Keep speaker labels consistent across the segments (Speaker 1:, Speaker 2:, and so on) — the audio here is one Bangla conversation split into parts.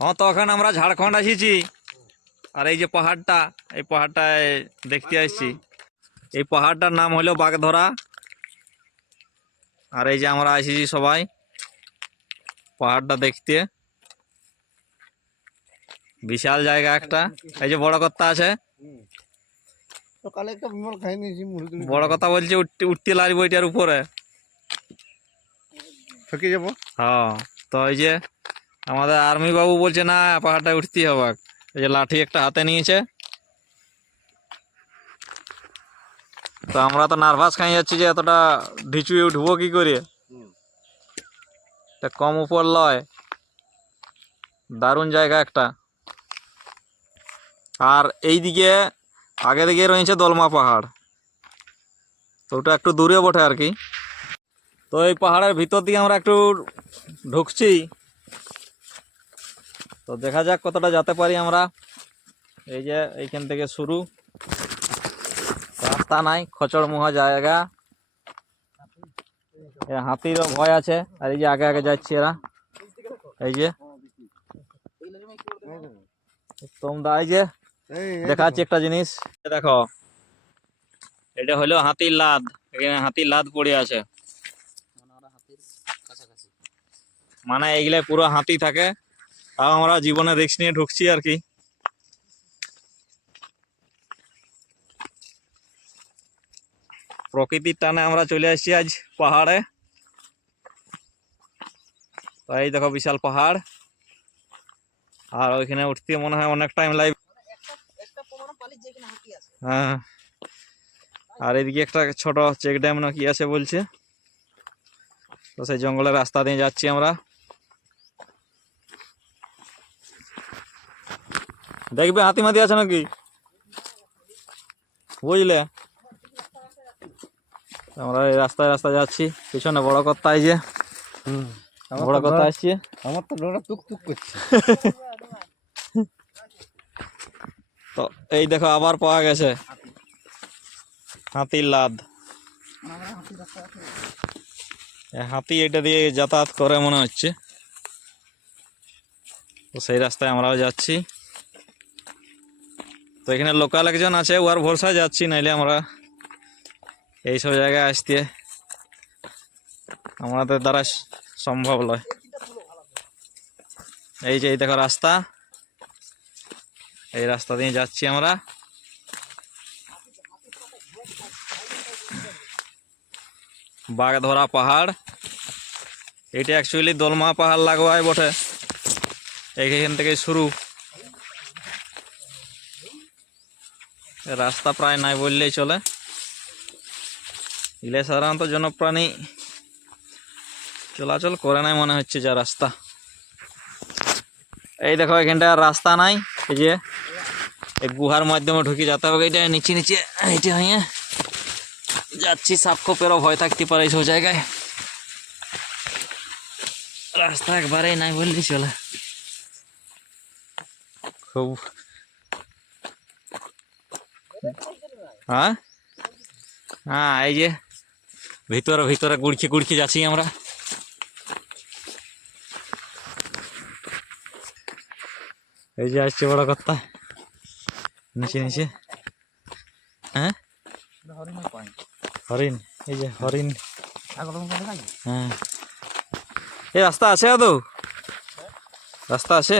Speaker 1: হ্যাঁ তখন আমরা ঝাড়খণ্ড আসিছি। আর এই যে পাহাড়টা এই পাহাড়টায় দেখতে আসছি। এই পাহাড়টার নাম হলো বাগধরা। আর এই যে আমরা আসিছি সবাই পাহাড়টা দেখতে। বিশাল জায়গা একটা। এই যে বড় কথা আছে। বড় কথা বলছে উঠতে উঠতে লাগবে ওইটার উপরে।
Speaker 2: থেকে যাব?
Speaker 1: হ্যাঁ তো এই যে আমাদের আর্মি বাবু বলছে, না পাহাড়টায় উঠতেই হবে। এই যে লাঠি একটা হাতে নিয়েছে। তো আমরা তো নার্ভাস খাই যাচ্ছি যে এতটা ঢিচুয়ে উঠবো কি করে। তা কম উপর লয়। দারুণ জায়গা একটা। আর এই দিকে আগে দিকে রয়েছে দলমা পাহাড়। তো ওটা একটু দূরে বটে আর কি। তো এই পাহাড়ের ভিতর দিয়ে আমরা একটু ঢুকছি। তো দেখা যাক কতটা যেতে পারি আমরা। এই যে এইখান থেকে শুরু। রাস্তা নাই খচড় মুহা জায়গা হাতিরও ভয় আছে, আর এই যে আগে আগে যাচ্ছে এরা। এই যে। তোমরা এই যে দেখাচ্ছি একটা জিনিস। দেখো, এটা হলো হাতির লাদ। এখানে হাতির লাদ পড়ে আছে। মানে এইগুলা পুরো হাতি থাকে। আমরা জীবনে রিক্স নিয়ে ঢুকছি আর কি। প্রকৃতির টানে আমরা চলে আসছি আজ পাহাড়ে। এই দেখো বিশাল পাহাড়। আর ওইখানে উঠতে মনে হয় অনেক টাইম লাগবে। হ্যাঁ। আর এদিকে একটা ছোট চেক ড্যাম না কি আছে বলছে। তো সেই জঙ্গলের রাস্তা দিয়ে যাচ্ছি আমরা। দেখবে হাতি মাতি আছে নাকি? বুঝলে? আমরা এই রাস্তায় রাস্তায় যাচ্ছি। পিছনে বড় কথা যে। বড় কথা আসছে।
Speaker 2: আমার তো ডোরা তুক তুক করছে।
Speaker 1: তো এই দেখো আবার পাওয়া গেছে। হাতির লাদ। হাতি এটা দিয়ে যাতায়াত করে মনে হচ্ছে। তো সেই রাস্তায় আমরাও যাচ্ছি। তো এখানে লোকাল একজন আছে ওর ভরসা যাচ্ছি, নাইলে আমরা এইসব জায়গায় আসতে আমাদের দ্বারা সম্ভব নয়। এই যে, এই দেখো রাস্তা। এই রাস্তা দিয়ে যাচ্ছি আমরা। বাগধরা পাহাড়। এটা অ্যাকচুয়ালি দোলমা পাহাড় লাগোয়ায় বটে। এইখান থেকে শুরু। রাস্তা প্রায় নাই বললেই চলে। এগুলো সাধারণত জনপ্রাণী চলাচল করে নাই মনে হচ্ছে যা রাস্তা। এই দেখো, এখানটা রাস্তা নাই। এই যে, এই গুহার মাধ্যমে ঢুকে যেতে হবে। এটা নিচে নিচে এটা হয়ে। যাচ্ছি, সাপ খোপেরও ভয় থাকতে পারে এইসব জায়গায়। রাস্তা একবারেই নাই বললেই চলে। খুব হ্যাঁ? হ্যাঁ এই যে ভিতরে ভিতরে গুড়ছে গুড়ছে যাচ্ছি আমরা। এই যে আসছে বড় কথা নিচে নিচে। হ্যাঁ? হরিণ, এই যে হরিণ। হ্যাঁ। এই রাস্তা আছে আদৌ রাস্তা আছে।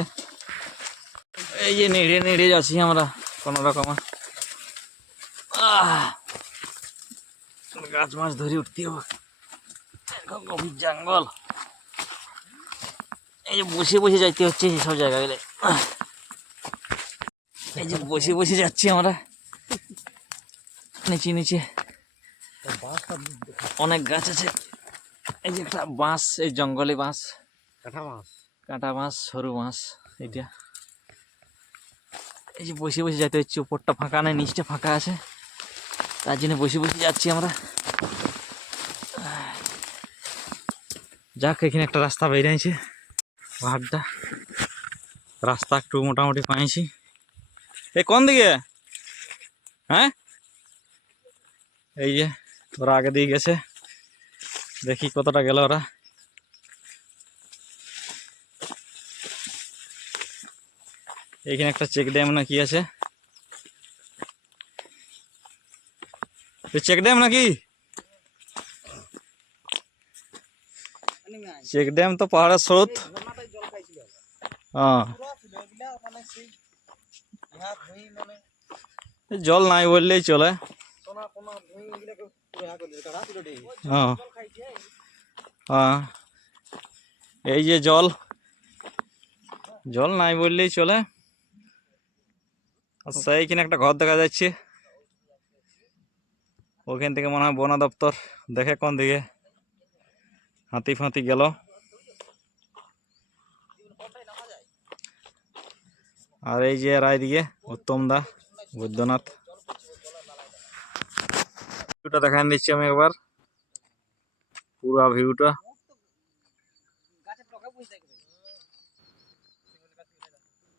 Speaker 1: এই যে নেড়ে নেড়ে যাচ্ছি আমরা কোনো রকমে! গাছ মাছ ধরে উঠতে হবে। গভীর জঙ্গল। এই যে বসে বসে যাইতে হচ্ছে সব জায়গাগুলো এই যে বসে বসে যাচ্ছি আমরা। নিচে নিচে। অনেক গাছ আছে। এই যে একটা বাঁশ এই জঙ্গলে বাঁশ।
Speaker 2: কাঁঠা মাছ
Speaker 1: কাঁটা বাঁশ সরু বাঁশ এটা এই যে বসে বসে যেতে হচ্ছে উপরটা ফাঁকা নেই নিচটা ফাঁকা আছে। তার জন্য বসে বসে যাচ্ছি আমরা। যাক, এখানে একটা রাস্তা বেরিয়েছে পাহাড়টা রাস্তা একটু মোটামুটি পাইছি। এ, কোন দিকে? হ্যাঁ? এই যে, ওরা আগে দিয়ে গেছে। দেখি কতটা গেল ওরা। এখানে একটা চেক ড্যাম না কি আছে? চেক ড্যাম নাকি চেক ড্যাম তো পাহাড়ের স্রোত হ্যাঁ জল নাই বললেই চলে হ্যাঁ এই যে জল জল নাই বললেই চলে আর সেইখানে একটা ঘর দেখা যাচ্ছে ওখান থেকে মনে হয় বন দপ্তর দেখে কোন দিকে হাতি ফাতি গেল। আর এই যে রায় দিকে উত্তম দা বৈদ্যনাথ। ভিউটা দেখান দিচ্ছি আমি একবার। পুরা ভিউটা।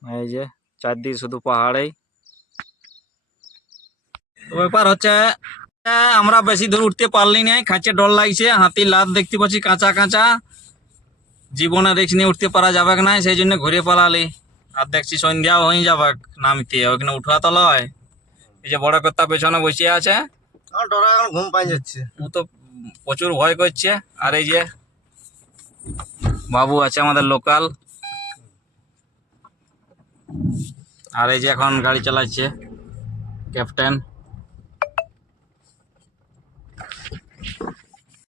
Speaker 1: এই যে চারদিকে শুধু পাহাড়েই। তো ব্যাপার হচ্ছে আহ, আমরা বেশি দূর উঠতে পারলি নাই। খাঁচে ডর লাগছে হাতির লাভ দেখতে পাচ্ছি কাঁচা কাঁচা। জীবনে রিক্স নিয়ে উঠতে পারা যাবে না সেই জন্য ঘুরে পালালি। আর দেখছি সন্ধ্যাও হয়ে যাবে নামতে। ওখানে উঠা তো লয় এই যে বড় কর্তা পেছনে বসে আছে।
Speaker 2: ঘুম পাই যাচ্ছে।
Speaker 1: ও তো প্রচুর ভয় করছে। আর এই যে বাবু আছে আমাদের লোকাল। আর এই যে এখন গাড়ি চালাচ্ছে ক্যাপ্টেন।